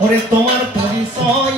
ওরে তোমার পরিচয়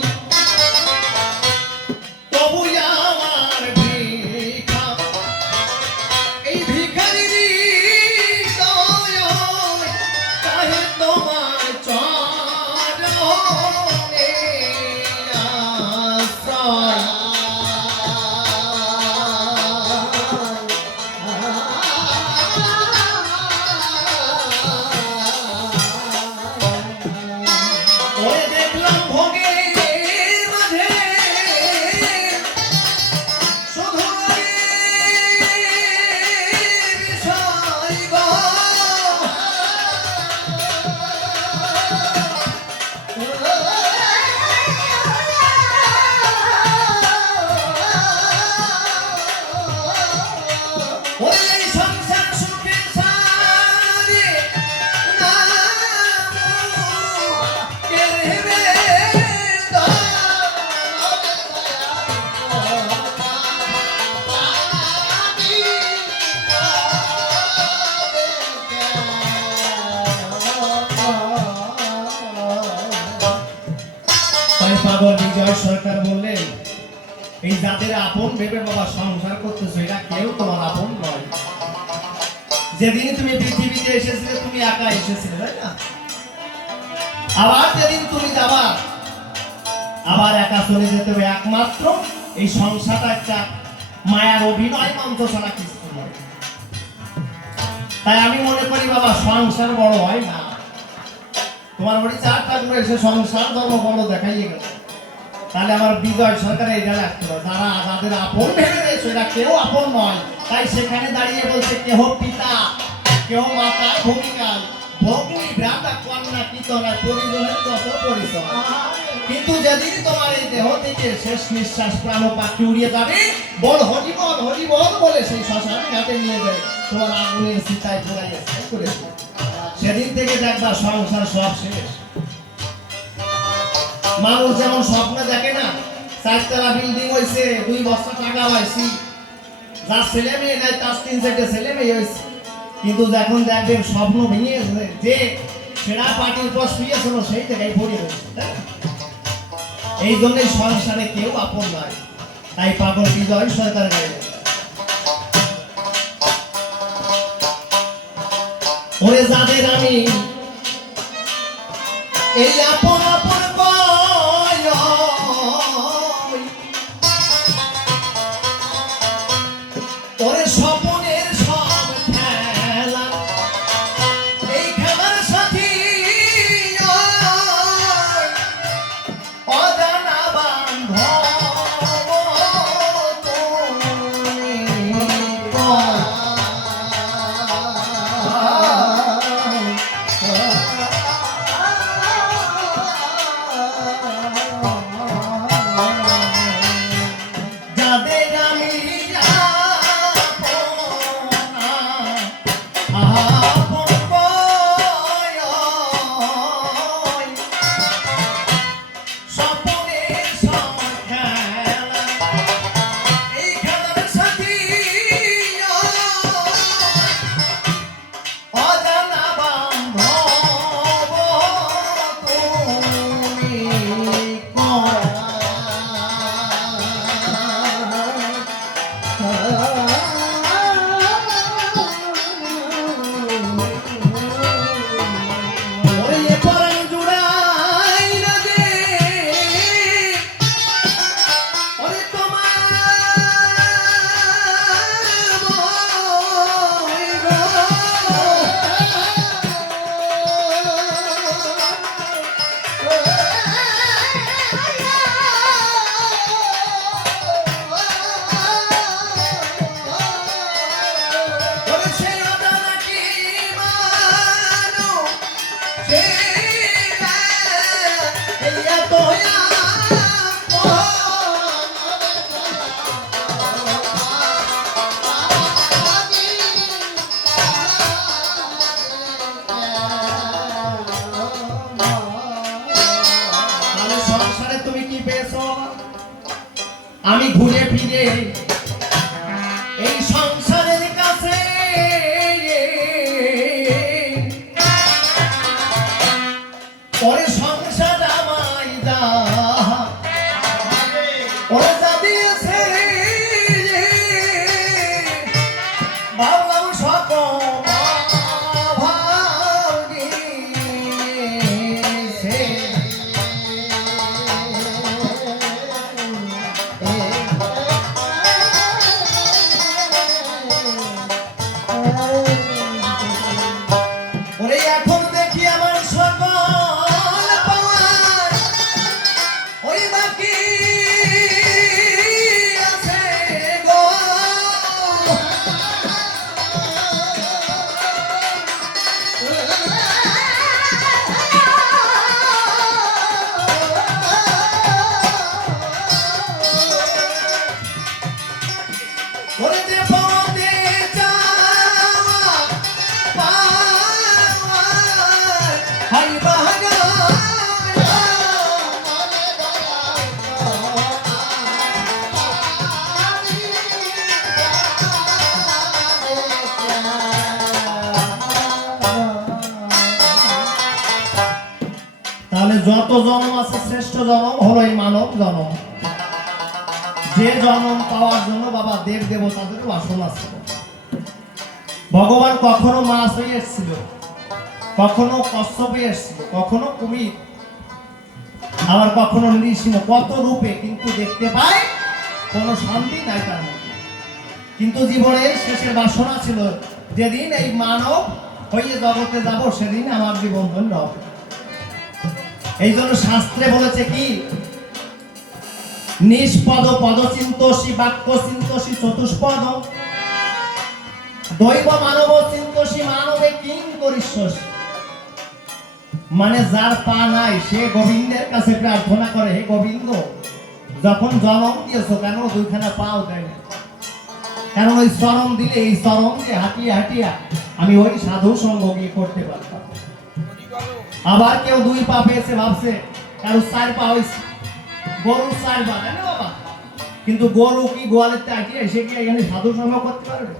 যেদিন তুমি পৃথিবীতে এসেছিলে, তুমি একা এসেছিলে, তাই না? আবার যেদিন তুমি যাবা, আবার একা চলে যেতে হবে। একমাত্র এই সংসারটা একটা মায়ার অভিনয় মঞ্চ ছাড়া কিছু তাই আমি মনে করি, বাবা, সংসার বড় হয় না। তোমার বাড়ি চারটা করে এসে সংসার ধর্ম বড় দেখাইয়ে গেল। তাহলে আমার বিজয় সরকার এটা রাখতে হবে। যারা, যাদের আপন ভেবে এরা কেউ আপন নয়। তাই সেখানে দাঁড়িয়ে বলছে কেহ পিতা কেহ মাতা ভূমিকায় ভগ্নী ভ্রাতা কন্যা কীর্তনায় পরিজনের কত পরিচয় কিন্তু যেদিন তোমার এই দেহ থেকে শেষ নিঃশ্বাস প্রাণ পাখি উড়িয়ে যাবে বল হরিবল হরিবল বলে সেই শ্মশান ঘাটে নিয়ে যায়। তোমার আগুনের চিতায় পোড়াইয়া করেছে সেদিন থেকে দেখবা সংসার সব শেষ। মানুষ যেমন স্বপ্ন দেখে না চারতলা বিল্ডিং হয়েছে দুই বস্তা টাকা পাইছি ছেলে মেয়ে নাই, তার তিন চারটে ছেলে মেয়ে হয়েছে। কিন্তু যখন দেখবেন স্বপ্ন ভেঙে যে সেরা পার্টির পর শুয়েছিল, সেই জায়গায় পড়ে এই জন্যই সংসারে কেউ আপন নয়। তাই পাগল বিজয় সরকার গাইলেন ওরে যাদের আমি এই আপন জন্ম আছে, শ্রেষ্ঠ জন্ম হলো এই মানব জন্ম। যে জন্ম পাওয়ার জন্য বাবা দেব দেবতাদের বাসনা ছিল ভগবান কখনো মাছ হয়ে এসেছিল, কখনো কশ্যপ এসেছিল, কখনো কুমির, আবার কখনো নৃসিংহ। কত রূপে কিন্তু দেখতে পায় কোনো শান্তি নাই তার মধ্যে। কিন্তু জীবনের শেষের বাসনা ছিল, যেদিন এই মানব হয়ে জগতে যাব, সেদিন আমার জীবন ধন্য হবে। এই জন্য শাস্ত্রে বলেছে কি? নিষ্পদ পদচিন্তসী বাক্য চিন্তসী চতুষ্পদ। দৈব মানব চিন্তসী মানবে কিং করিষ্যসী মানে যার পা নাই, সে গোবিন্দের কাছে প্রার্থনা করে, হে গোবিন্দ, যখন জনম দিয়েছ কেন দুইখানা পাও দেয় না কারণ ওই চরম দিলে, এই চরম দিয়ে হাঁটিয়া হাঁটিয়া আমি ওই সাধু সঙ্গ গিয়ে করতে পারতাম। আবার কেউ দুই পা পেয়েছে ভাবছে, কারও চার পা হয়েছে গরুর চার পা তাই না বাবা? কিন্তু গরু কি গোয়ালের টাকি এসে কি এখানে সাধু সঙ্গ করতে পারবে?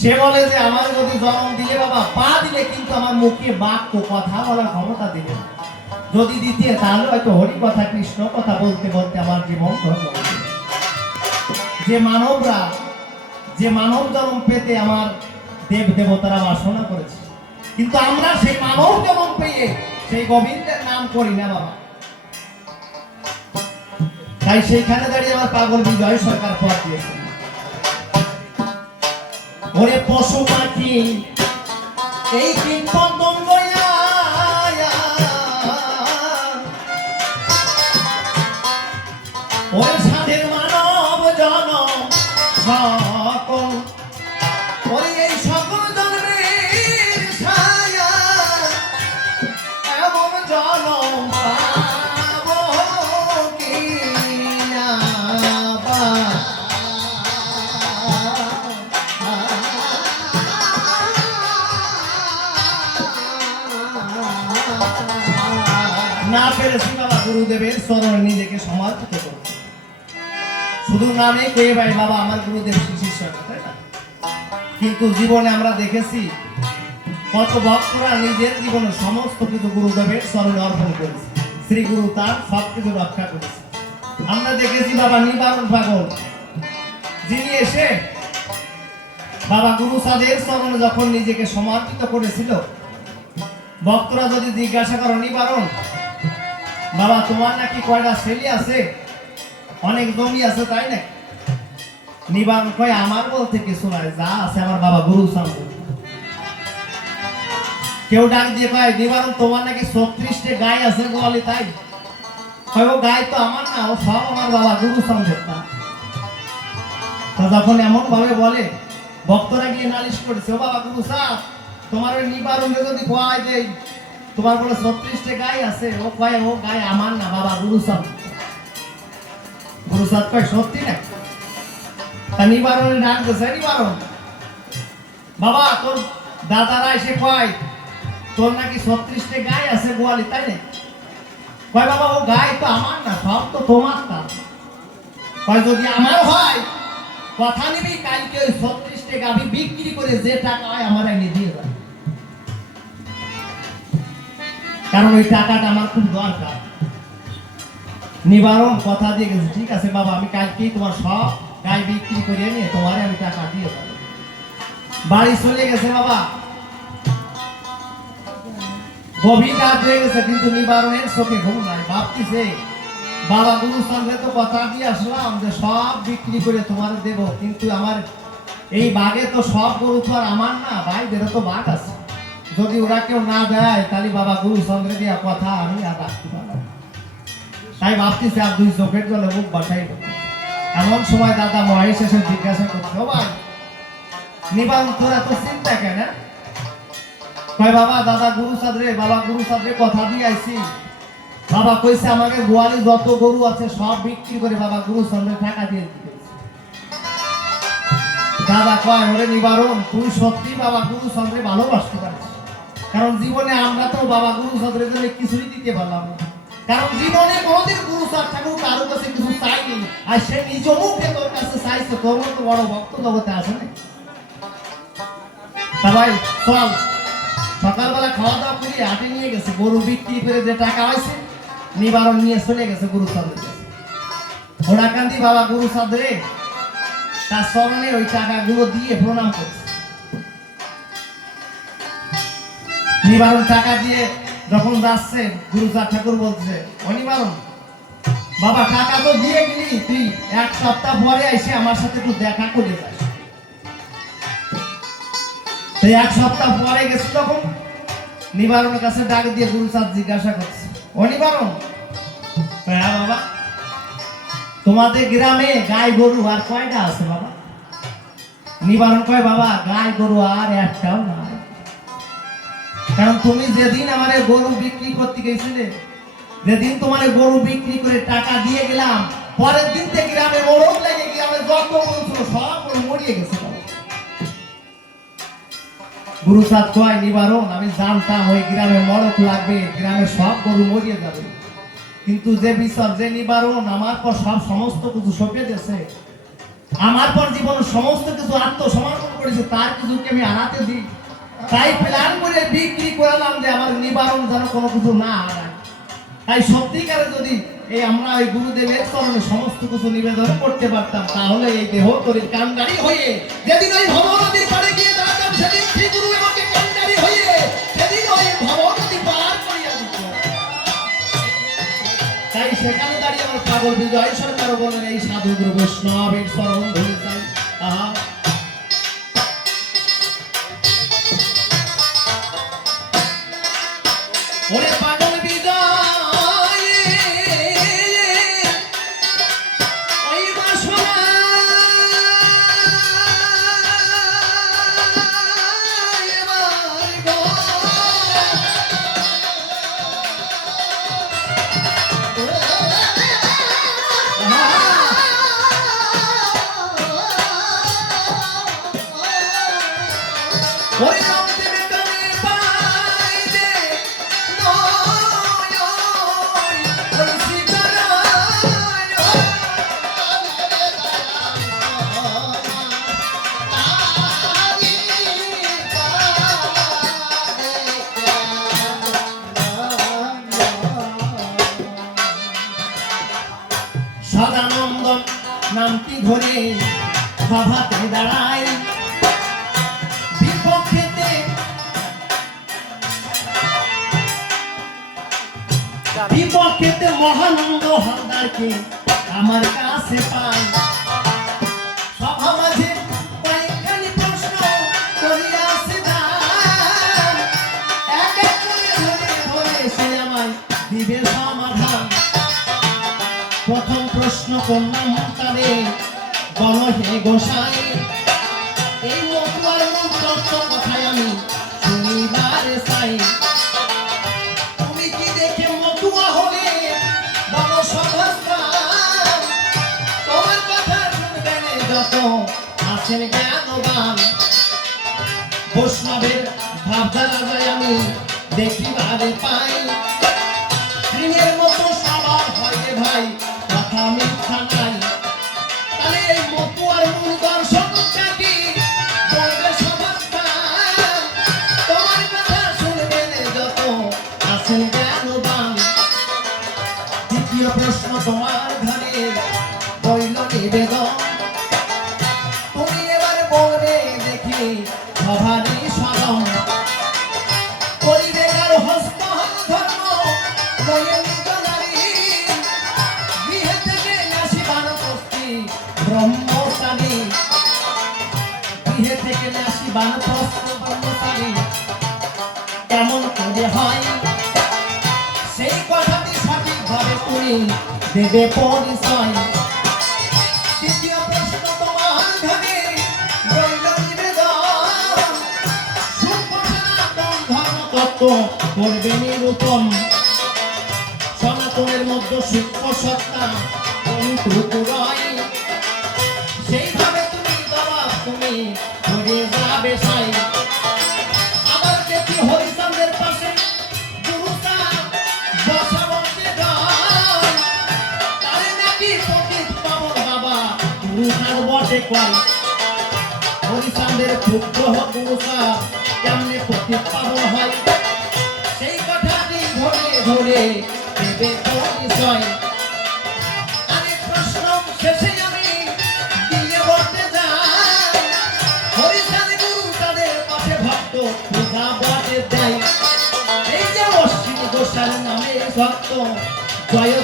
সে বলে যে, আমার যদি জন্ম দিলে বাবা, পা দিলে কিন্তু আমার মুখে বাক্য, কথা বলার ক্ষমতা না। যদি দিতে, তাহলে হয়তো হরি কথা, কৃষ্ণ কথা বলতে বলতে আমার জীবন ধন্য যে মানবরা, যে মানব জন্ম পেতে আমার দেব দেবতারা বাসনা করেছে। কিন্তু আমরা সেই মানব জন্ম পেয়ে সেই গোবিন্দের নাম করি না বাবা। তাই সেইখানে দাঁড়িয়ে আমার পাগল বিজয় সরকার পথ দিয়েছেন ওরে পশু পাখি, এই পতঙ্গ ওরে সাধের গুরুদেবের নিজেকে সমর্পিত করতে শুধু নামে কে ভাই বাবা, আমার গুরুদেব শিষ্য তাই না? কিন্তু জীবনে আমরা দেখেছি, কত ভক্তরা নিজের জীবনে সমস্ত কিছু গুরুদেবের স্মরণে অর্পণ করেছে। শ্রী গুরু তার সব কিছু রক্ষা করেছে। আমরা দেখেছি বাবা নিবারণ পাগল। যিনি এসে বাবা গুরু সাদের স্মরণে যখন নিজেকে সমর্পিত করেছিল, ভক্তরা যদি জিজ্ঞাসা করো, নিবারণ? বাবা, তোমার নাকি কয়টা ছেলে আছে? অনেক জমি আছে, তাই না? নিবারণ কয়, আমার বলতে কিছু নাই, যা আছে আমার বাবা গুরু সামনে। কেউ ডাক দিয়ে কয় নিবারণ তোমার নাকি ছত্রিশটে গাই আছে গোয়ালি তাই? কয়, ও গাই তো আমার না, ও সব আমার বাবা গুরু সামনে। তা যখন এমন ভাবে বলে, ভক্তরা গিয়ে নালিশ করেছে, ও বাবা গুরু সাহ, তোমার ওই নিবারণে যদি কয় যে তোমার বলে ছত্রিশটে গাই আছে? ও কয়, ও গাই আমার না, বাবা, গুরু সাহ গুরু সাহ কয়, সত্যি না? তা নিবারণে ডাক দিছে, নিবারণ। বাবা, তোর দাদারা এসে কয়, তোর নাকি ছত্রিশটে গাই আছে গোয়ালি, তাই না? কয়, বাবা, ও গাই তো আমার না, সব তো তোমার তা কয়, যদি আমার হয়, কথা নিবি, কালকে ওই ছত্রিশটা গাভি বিক্রি করে যে টাকা হয়, আমার এনে দিয়ে যাবে কারণ ওই টাকাটা আমার খুব দরকার। নিবারণ কথা দিয়ে গেছে, ঠিক আছে বাবা, আমি কালকেই তোমার সব গাই বিক্রি করে নিয়ে তোমারে আমি টাকা দিয়ে দেবো। বাড়ি চলে গেছে বাবা। গভীর রাত হয়ে গেছে, কিন্তু নিবারণের চোখে ঘুম নাই, ভাবতেছে, বাবা গুরু সঙ্গে তো কথা দিয়ে আসলাম যে সব বিক্রি করে তোমার দেব, কিন্তু আমার এই বাঘে তো সব গরু তো আর আমার না ভাইদেরও তো বাঘ আছে। যদি ওরা কেউ না দেয়, তাহলে বাবা গুরু সঙ্গে দেওয়া কথা আমি আর রাখতে পারব না। তাই ভাবতেছি আর দুই চোখের জলে মুখ বাসাই এমন সময় দাদা মহেশ এসে জিজ্ঞাসা করছে ভাই নিবান তোর এত চিন্তা কেন হ্যাঁ?" বাবা, দাদা গুরু সাদরে বাবা গুরু সাদরে কথা দিয়ে আইছি বাবা কইছে আমাকে গোয়ালে যত গরু আছে সব বিক্রি করে বাবা গুরু সাদরে টাকা দিয়ে দিতে দাদা কয়, ওরে নিবারণ, তুই সত্যি বাবা গুরু সাদরে ভালোবাসতে পারিস কারণ জীবনে আমরা তো বাবা গুরু সাদরের জন্য কিছুই দিতে পারলাম না। কারণ জীবনে কোনোদিন গুরু সাদ ঠাকুর কারও কাছে কিছু চাইনি। আর সে নিজ মুখে তোর কাছে চাইছে, তোর মতো বড় ভক্ত জগতে আসে না। চল। সকালবেলা খাওয়া দাওয়া করে হাটে নিয়ে গেছে, গরু বিক্রি করে যে টাকা হয়েছে, নিবারণ নিয়ে চলে গেছে গুরু সাদের কাছে। ঘোড়াকান্দি বাবা গুরু সাদরে তার স্মরণে ওই টাকাগুলো দিয়ে প্রণাম করছে। নিবারণ টাকা দিয়ে যখন যাচ্ছে, গুরু চাঁদ ঠাকুর বলছে ও নিবারণ বাবা, টাকা তো দিয়ে গেলি তুই, এক সপ্তাহ পরে এসে আমার সাথে একটু দেখা করে যাস। এক সপ্তাহ পরে গেছে তখন, নিবারণের কাছে ডাক দিয়ে গুরু চাঁদ জিজ্ঞাসা করছে, অনিবারণ? হ্যাঁ বাবা। তোমাদের গ্রামে গাই গরু আর কয়টা আছে বাবা? নিবারণ কয়, বাবা, গাই গরু আর একটাও নাই। কারণ তুমি যেদিন আমার গরু বিক্রি করতে গেছিলে, যেদিন তোমার গরু বিক্রি করে টাকা দিয়ে গেলাম, পরের দিন থেকে গ্রামে মোড়ক লেগে গ্রামে যত গরু ছিল সব গরু মরিয়ে গেছে। বাবা। গুরুসাদ কয়, নিবারণ, আমি জানতাম ওই গ্রামে মড়ক লাগবে, গ্রামে সব গরু মরিয়ে যাবে। কিন্তু যে বিচার, যে নিবারণ, আমার পর সব সমস্ত কিছু সঁপে দিয়েছে। আমার পর জীবন সমস্ত কিছু আত্মসমর্পণ করেছে, তার কিছুকে আমি আনাতে দিই। তাই প্ল্যান করে বিক্রি করলাম যে আমার নিবারণ যেন কোনো কিছু না তাই সত্যিকারে যদি এই আমরা ওই গুরুদেবের চরণে সমস্ত কিছু নিবেদন করতে পারতাম, তাহলে এই দেহ তরির কান্ডারি হয়ে যেদিন ওই ভব নদীর পাড়ে গিয়ে দাঁড়াতাম, সেদিন শ্রী গুরু আমাকে কান্ডারি হয়ে সেদিন ওই ভব নদী পার করিয়া দিত। তাই সেখানে দাঁড়িয়ে আমার পাগল বিজয় সরকার বলেন, এই সাধু গুরু বৈষ্ণবের চরণ ধরে যাই। আহা। বিপক্ষেতে মহানন্দ হালদারকে আমার কাছে পাই প্রথম প্রশ্ন করলাম তারে বল হে গোসাই আছেন জ্ঞানবান বৈষ্ণবের ভাবধারা আমি দেখিবারে পাই। দেবে পরিচয়। তৃতীয় প্রশ্ন তোমার ঘরে রইল নিবেদন। সনাতন ধর্মতত্ত্ব করবে নিরূপণ। সনাতনের মধ্যে সূক্ষ্ম সত্তা কোনটুকু বটে কয় হরিচন্দ্রের পুত্র গুরুতা কেমনে পতিত পাবন সেই কথাটি ধরে ধরে দেবে পরিচয়। আরেক প্রশ্ন শেষে আমি দিয়ে বলতে যাই হরিচাঁদ গুরু তাদের পাশে ভক্ত পূজা বটে দেয়। এই যে অশ্বিনী ঘোষাল নামে ভক্ত জয়